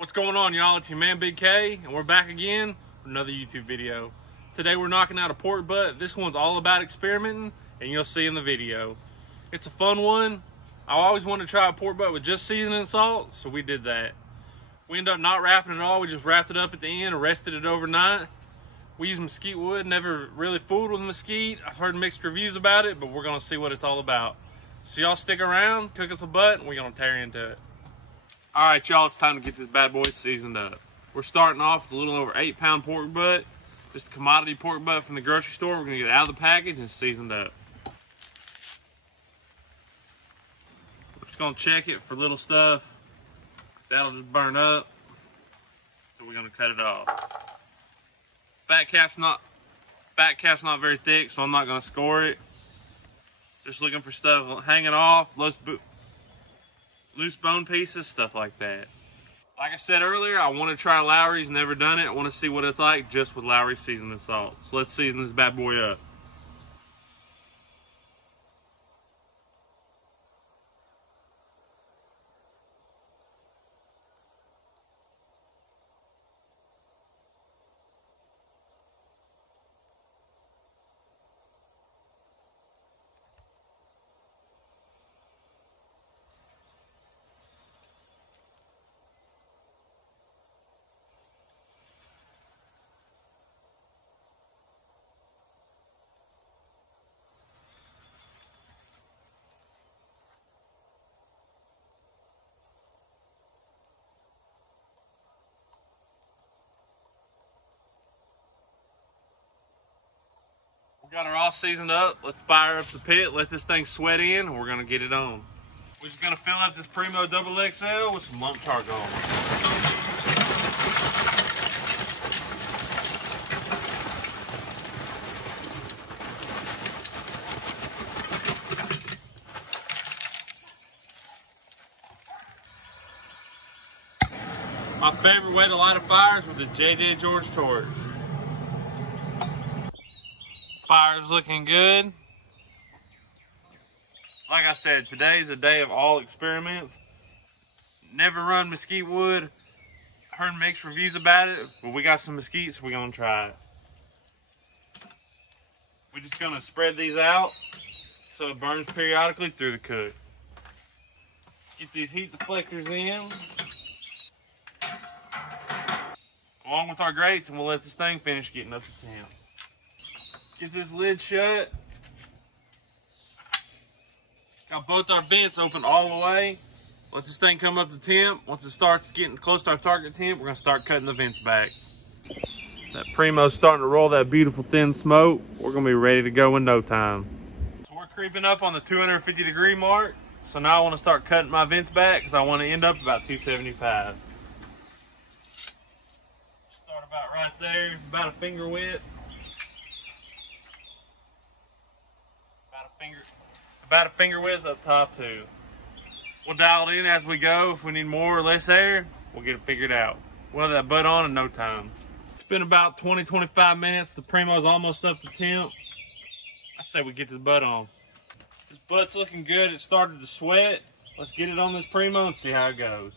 What's going on, y'all? It's your man Big K, and we're back again with another YouTube video. Today we're knocking out a pork butt. This one's all about experimenting, and you'll see in the video. It's a fun one. I always wanted to try a pork butt with just seasoning and salt, so we did that. We ended up not wrapping it all. We just wrapped it up at the end and rested it overnight. We use mesquite wood. Never really fooled with mesquite. I've heard mixed reviews about it, but we're going to see what it's all about. So y'all stick around, cook us a butt, and we're going to tear into it. All right, y'all, it's time to get this bad boy seasoned up. We're starting off with a little over 8-pound pork butt. Just a commodity pork butt from the grocery store. We're gonna get it out of the package and seasoned up. We're just gonna check it for little stuff. That'll just burn up. So we're gonna cut it off. Fat cap's not very thick, so I'm not gonna score it. Just looking for stuff hanging off, loose bone pieces, stuff like that. Like I said earlier, I want to try Lawrys, never done it. I want to see what it's like just with Lawrys seasoning and salt. So let's season this bad boy up. We got her all seasoned up. Let's fire up the pit, let this thing sweat in, and we're gonna get it on. We're just gonna fill up this Primo XXL with some lump charcoal. My favorite way to light a fire is with the JJ George torch. Fire's looking good. Like I said, today's a day of all experiments. Never run mesquite wood. Heard mixed reviews about it, but we got some mesquite, so we're gonna try it. We're just gonna spread these out so it burns periodically through the cook. Get these heat deflectors in, along with our grates, and we'll let this thing finish getting up to temp. Get this lid shut. Got both our vents open all the way. Let this thing come up to temp. Once it starts getting close to our target temp, we're gonna start cutting the vents back. That Primo's starting to roll that beautiful thin smoke. We're gonna be ready to go in no time. So we're creeping up on the 250-degree mark. So now I wanna start cutting my vents back because I wanna end up about 275. Start about right there, about a finger width. About a finger width up top too. We'll dial it in as we go. If we need more or less air, we'll get it figured out. We'll have that butt on in no time. It's been about 20-25 minutes. The Primo's almost up to temp. I say we get this butt on. This butt's looking good. It started to sweat. Let's get it on this Primo and see how it goes.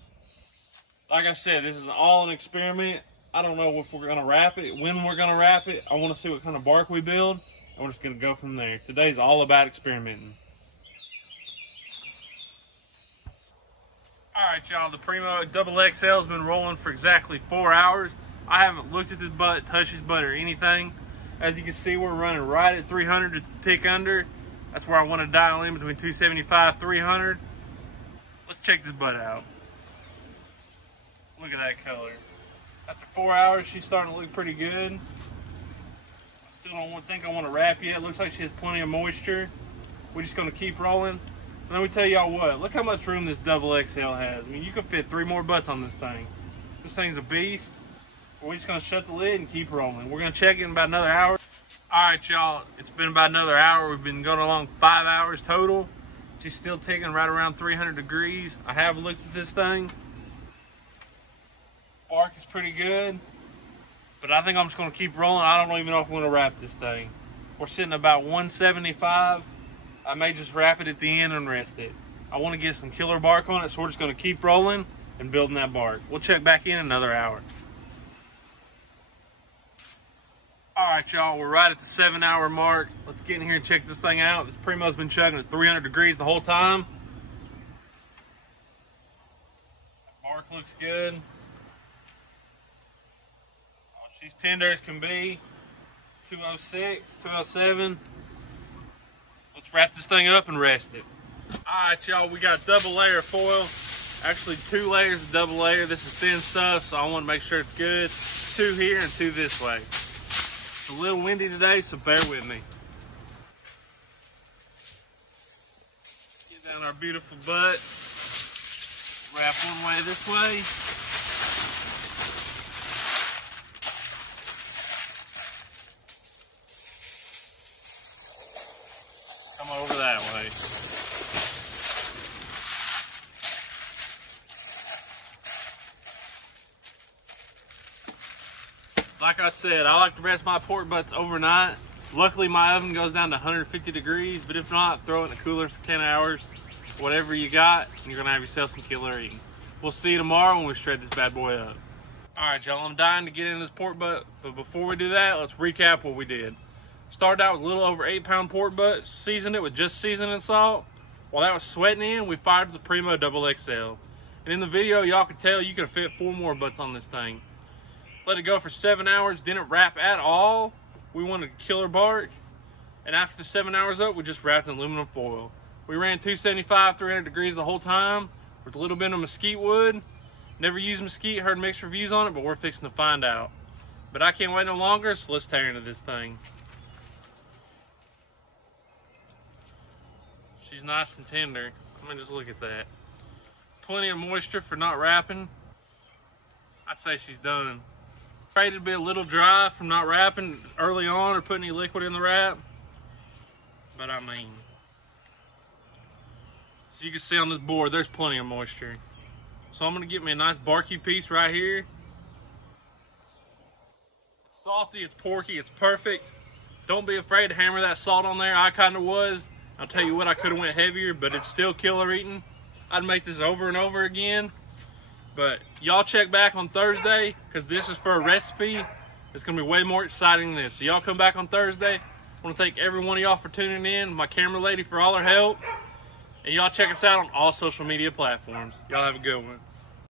Like I said, this is all an experiment. I don't know if we're gonna wrap it, when we're gonna wrap it. I wanna see what kind of bark we build, and we're just gonna go from there. Today's all about experimenting. All right, y'all, the Primo XXL has been rolling for exactly 4 hours. I haven't looked at this butt, touched this butt, or anything. As you can see, we're running right at 300, just a tick under. That's where I want to dial in, between 275, 300. Let's check this butt out. Look at that color. After 4 hours, she's starting to look pretty good. I still don't think I want to wrap yet. It looks like she has plenty of moisture. We're just going to keep rolling. Let me tell y'all what, look how much room this XXL has. I mean, you can fit 3 more butts on this thing. This thing's a beast. We're just gonna shut the lid and keep rolling. We're gonna check it in about another hour. All right, y'all, it's been about another hour. We've been going along 5 hours total. She's still ticking right around 300 degrees. I have looked at this thing. Bark is pretty good, but I think I'm just gonna keep rolling. I don't even know if I'm gonna wrap this thing. We're sitting about 175. I may just wrap it at the end and rest it. I want to get some killer bark on it, so we're just going to keep rolling and building that bark. We'll check back in another hour. All right, y'all, we're right at the 7-hour mark. Let's get in here and check this thing out. This Primo's been chugging at 300 degrees the whole time. That bark looks good. Oh, she's tender as can be. 206, 207. Let's wrap this thing up and rest it. All right, y'all, we got double layer of foil. Actually, 2 layers of double layer. This is thin stuff, so I want to make sure it's good. 2 here and 2 this way. It's a little windy today, so bear with me. Get down our beautiful butt. Wrap one way this way. Come over that way. Like I said, I like to rest my pork butts overnight. Luckily, my oven goes down to 150 degrees, but if not, throw it in the cooler for 10 hours. Whatever you got, and you're gonna have yourself some killer eating. We'll see you tomorrow when we shred this bad boy up. All right, y'all, I'm dying to get in this pork butt, but before we do that, let's recap what we did. Started out with a little over 8-pound pork butt, seasoned it with just seasoning salt. While that was sweating in, we fired the Primo XXL. And in the video, y'all could tell you could fit 4 more butts on this thing. Let it go for 7 hours, didn't wrap at all. We wanted a killer bark. And after the 7 hours up, we just wrapped in aluminum foil. We ran 275, 300 degrees the whole time with a little bit of mesquite wood. Never used mesquite, heard mixed reviews on it, but we're fixing to find out. But I can't wait no longer, so let's tear into this thing. She's nice and tender. I mean, just look at that. Plenty of moisture for not wrapping. I'd say she's done. Afraid it'd be a little dry from not wrapping early on or putting any liquid in the wrap. But I mean, as you can see on this board, there's plenty of moisture. So I'm gonna get me a nice barky piece right here. It's salty, it's porky, it's perfect. Don't be afraid to hammer that salt on there. I kind of was. I'll tell you what, I could have went heavier, but it's still killer eating. I'd make this over and over again. But y'all check back on Thursday, because this is for a recipe. It's going to be way more exciting than this. So y'all come back on Thursday. I want to thank every one of y'all for tuning in, my camera lady for all her help. And y'all check us out on all social media platforms. Y'all have a good one.